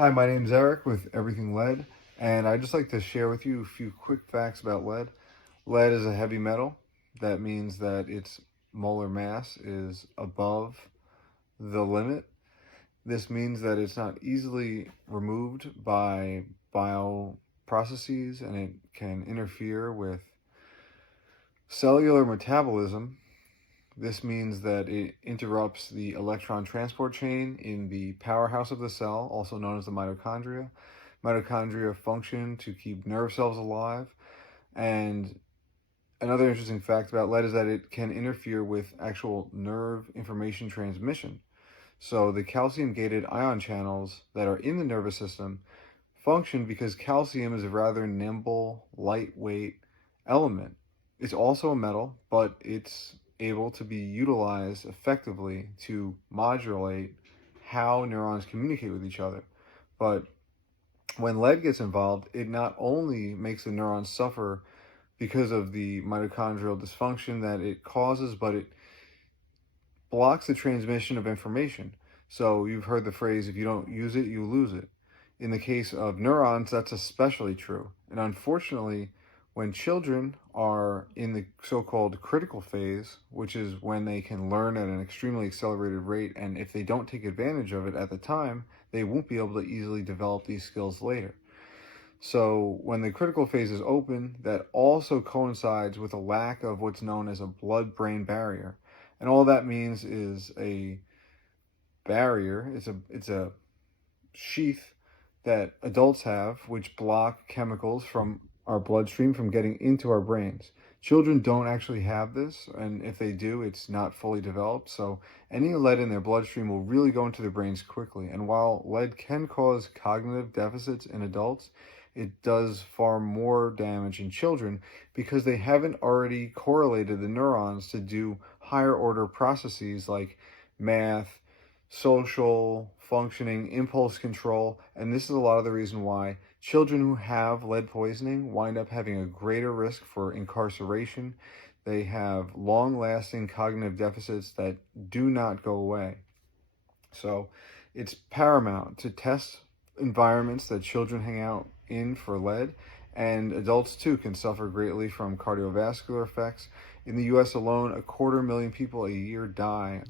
Hi, my name's Eric with Everything Lead, and I'd just like to share with you a few quick facts about lead. Lead is a heavy metal. That means that its molar mass is above the limit. This means that it's not easily removed by bioprocesses and it can interfere with cellular metabolism. This means that it interrupts the electron transport chain in the powerhouse of the cell, also known as the mitochondria. Mitochondria function to keep nerve cells alive. And another interesting fact about lead is that it can interfere with actual nerve information transmission. So the calcium gated ion channels that are in the nervous system function because calcium is a rather nimble, lightweight element. It's also a metal, but it's able to be utilized effectively to modulate how neurons communicate with each other. But when lead gets involved, it not only makes the neurons suffer because of the mitochondrial dysfunction that it causes, but it blocks the transmission of information. So you've heard the phrase, if you don't use it, you lose it. In the case of neurons, that's especially true. And unfortunately, when children are in the so-called critical phase, which is when they can learn at an extremely accelerated rate, and if they don't take advantage of it at the time, they won't be able to easily develop these skills later. So when the critical phase is open, that also coincides with a lack of what's known as a blood-brain barrier. And all that means is a barrier, it's a sheath that adults have which block chemicals from our bloodstream from getting into our brains. Children don't actually have this, and if they do, it's not fully developed. So any lead in their bloodstream will really go into their brains quickly. And while lead can cause cognitive deficits in adults, it does far more damage in children because they haven't already correlated the neurons to do higher order processes like math, social functioning, impulse control, and this is a lot of the reason why children who have lead poisoning wind up having a greater risk for incarceration. They have long-lasting cognitive deficits that do not go away. So it's paramount to test environments that children hang out in for lead, and adults too can suffer greatly from cardiovascular effects. In the US alone, 250,000 people a year die